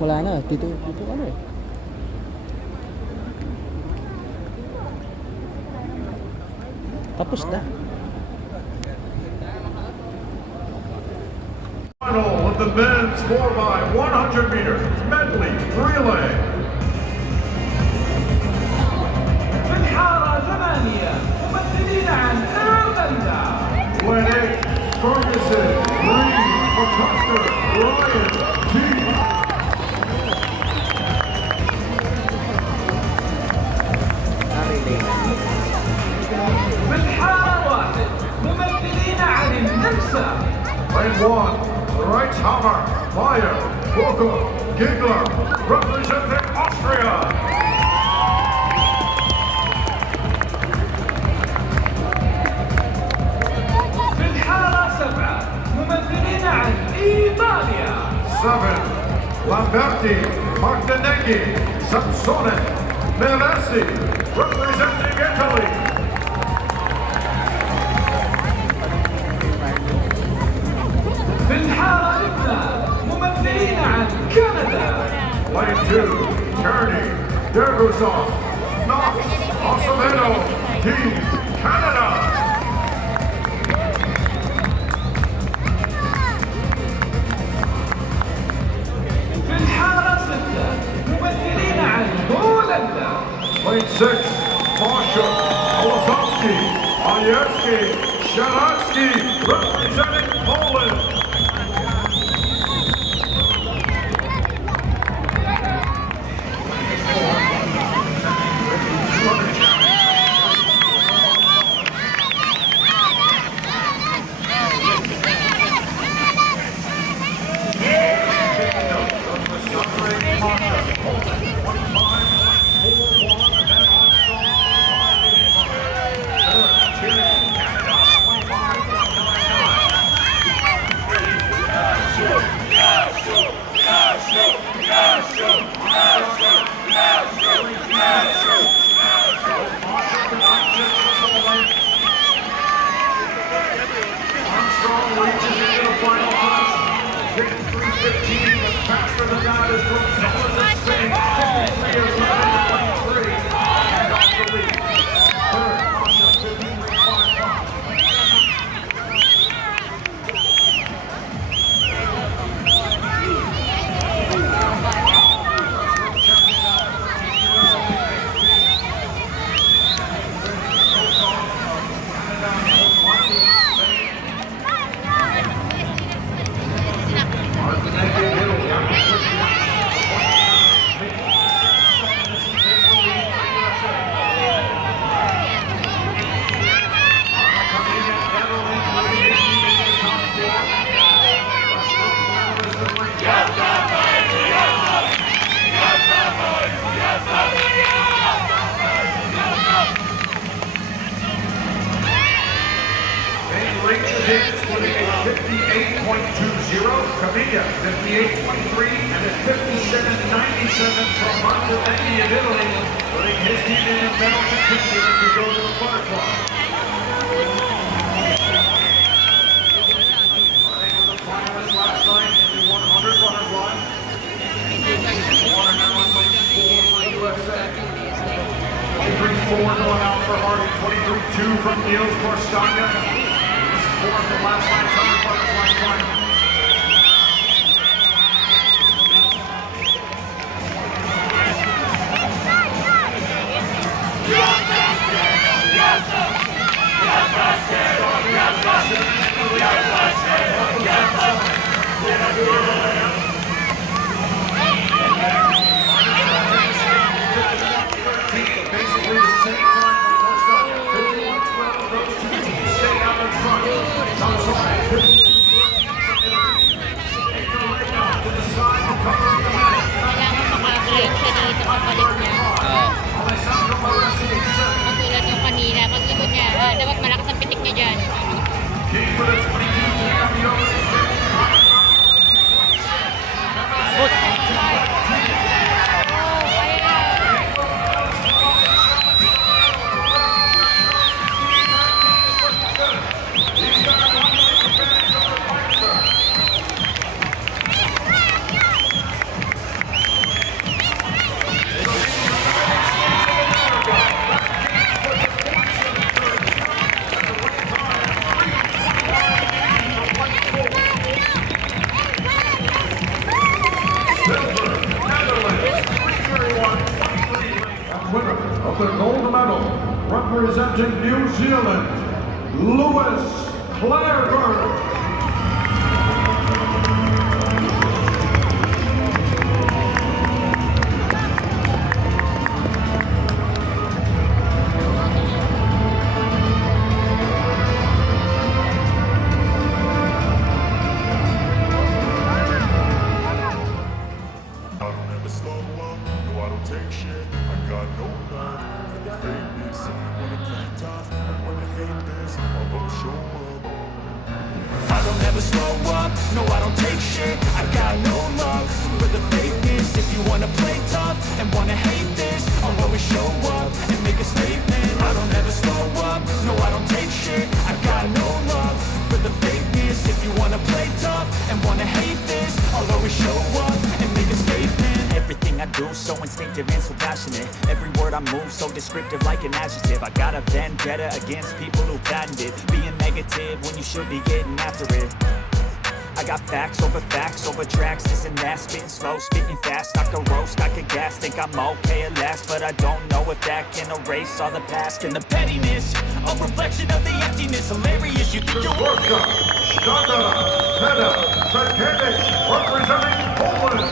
Wala na. Dito ano eh. Tapos na. Final of the men's 4x100 meters medley relay. في الحارة 8 ممثلين عن ايرلندا. Glen H, Ferguson, Green, McCusker, Ryan, T. في الحارة 1 ممثلين عن النمسا. Lane 1, Reichhammer, Meyer, Vogel, Gigler, representing Austria. في الحارة 7 ممثلين عن إيطاليا. 7, Lamberti, Martineggi, Sansone, Neresi, representing Italy. في الحارة 2 ممثلين عن كندا. Lane 2, Kearney, Dergozov, Knox, Osameno, Team Canada. في الحارة 6 ممثلين عن هولندا. Lane 6, Marshall, Olszewski, Olszewski, Sharatsky, representing Poland. Armstrong reaches into the final touch. Getting 3:15, faster than that is Gonzalez and Spain. 53 is left in 23. And off the lead. Third, Masha, 53.55. Reaches in, splitting a 58.20, Caviglia 58.23, and a 57.97 from Montenetti of Italy, putting his team in a medal contention as we go to the butterfly. Running with the finalists last night in the 100 butterfly. Water now on lane 4 for USA. 23.4 going out for Hardy, 23.2 from Niels Korstanya. Fourth and last line cover butterfly final. Basically the same time for Korstanya. 51-12, those two teams stay out in front. Kailangan makagrade siya dito pagbalik niya. Matulad yung kanina, paglikod niya, dapat malakas ang pitik niya dyan. Good. gold medal, representing New Zealand, Lewis Clareberg. I don't ever slow up, no I don't take shit. I got no love for the fakeness. If you wanna play tough, I wanna hate this, I'll always show up. I don't ever slow up, no I don't take shit. I got no love for the fakeness. If you wanna play tough and wanna hate this, I'll always show up and make a statement. I don't ever slow up, no I don't take shit. I got no love for the fakeness. If you wanna play tough and wanna hate this, I'll always show up and make a statement. Everything I do so instinctive and so passionate. Every word I move so descriptive like an adjective. I got a vendetta against people who patented being negative when you should be getting after it. I got facts over tracks, this and that. Spitting slow, spitting fast, I can roast, I can gas. Think I'm okay at last, but I don't know if that can erase all the past. And the pettiness, a reflection of the emptiness. Hilarious, you think you're Russia, Standa Peda Pekiewicz, representing Poland.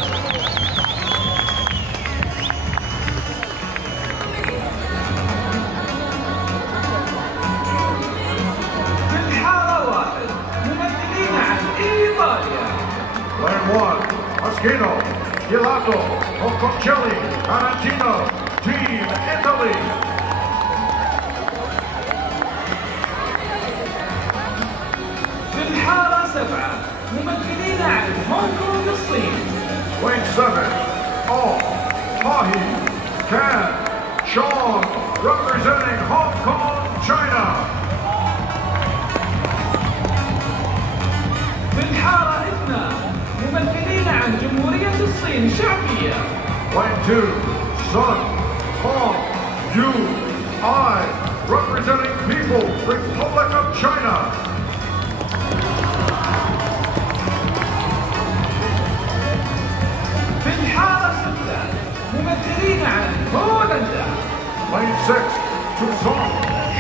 في الحارة واحد ممثلين عن إيطاليا. Lane 1, Moschino, Gelato, Occoncelli, Tarantino, Team Italy. في الحارة سبعة ممثلين عن هونغ كونغ الصين. Lane 7, All, Tahi, Can, Sean, representing Hong Kong, China. في الحارة اثنان ممثلين عن جمهورية الصين الشعبية. Lane 2, Sun, Hong, Yu, I, representing People's Republic of China. في الحارة ستة ممثلين عن هولندا. Lane 6, Toussaint,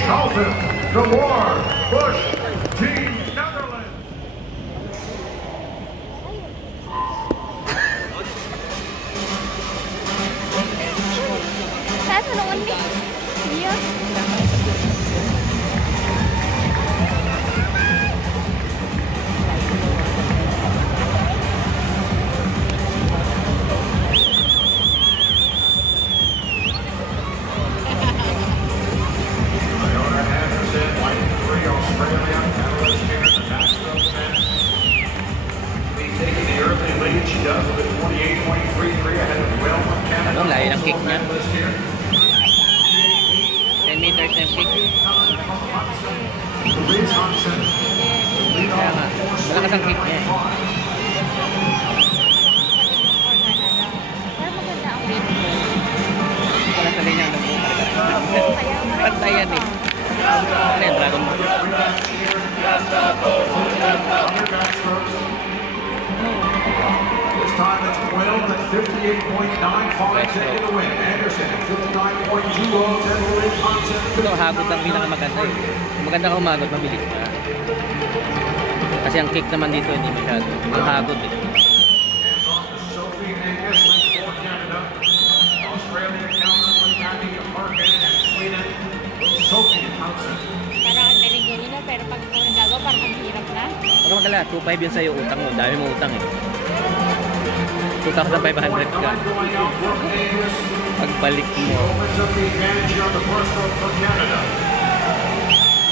Charlton, DeWar, Bush, Team Netherlands. Taas mo naman ni. Iya. Iona Anderson, Lane 3, Australia, Catalyst here in the backstroke fence. Lee taking the early lead, she does with a 28.33 ahead of Wilma, Canada. Ang layo ng kick niya. Catalyst here. 10 meters na yung kick. Louise Hansen, lead Kaya off nga, malakas ang kick niya eh. Pero maganda ang win. Para sa linya ng buong karga. Pantay yan eh. Ano yan, Dragon Ball? This time it's Wilma at 58.95 taking the win. Anderson at 59.20, then Louise Hansen. Ito, hagot ang pinakamaganda eh. Kung maganda ka umagot, mabilis ka. Kasi ang kick naman dito hindi masyado. Ang hagot eh. Hands on to Sophie Angus, lane 4 Canada. Australia counter for Kathy Harkin and Sweden with Sophie Hansen. Parang ang galing-galing na, pero pag ikaw nagagawa, parang ang hirap na. Huwag ka magkala, 2.5 yun sa'yo utang mo. Dami mo utang eh. 2,500 ka. Going out from Angus. Pagbalik mo. Opens up the advantage here on the first stroke for Canada.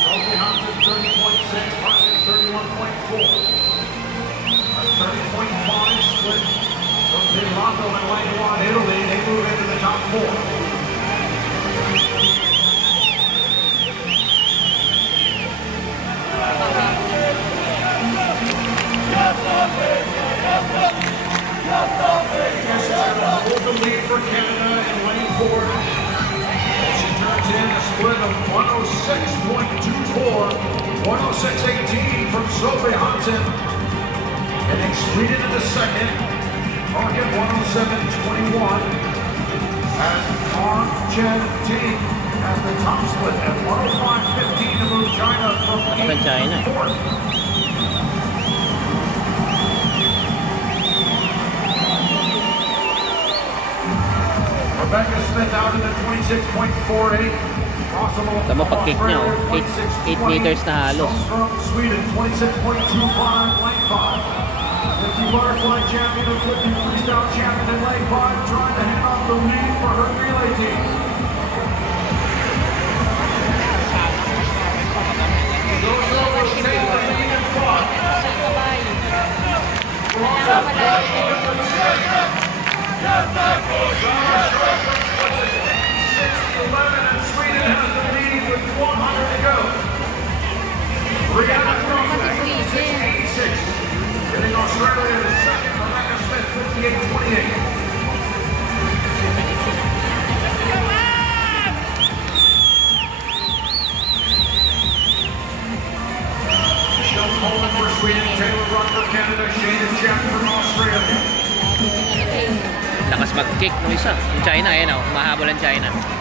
Sophie Hansen 30.6, Harkin 31.4. A 30.5 split from Gelato and Lane 1, Italy. They move into the top 4. Hold the lead for Canada in lane 4. She turns in a split of 106.24, 106.18 from Sophie Hansen. Heading straight into the second. Harkin 107.21 as Argentine has the top split at 105.15 to move China from Lakas ng China. 4th. Rebecca Smith out in the 26.48. Possible Tama pag-kick niya, oh. 8 meters na halos. From Sweden, 26.25, lane 5. 50 butterfly champion of 50 freestyle champion in lane 5, trying to hand off the lead for her relay team. Those numbers take the lead in 11 and Sweden has the lead with 100 to go. Brianna Crosback, 56.86. Getting Australia to second, Rebecca Smith, 58.28. Michelle Coleman for Sweden, Taylor Rudd for Canada, Shane Jeff from Australia. Lakas mag-kick ng isa. Yung China, ayan o. Mahabol ang China.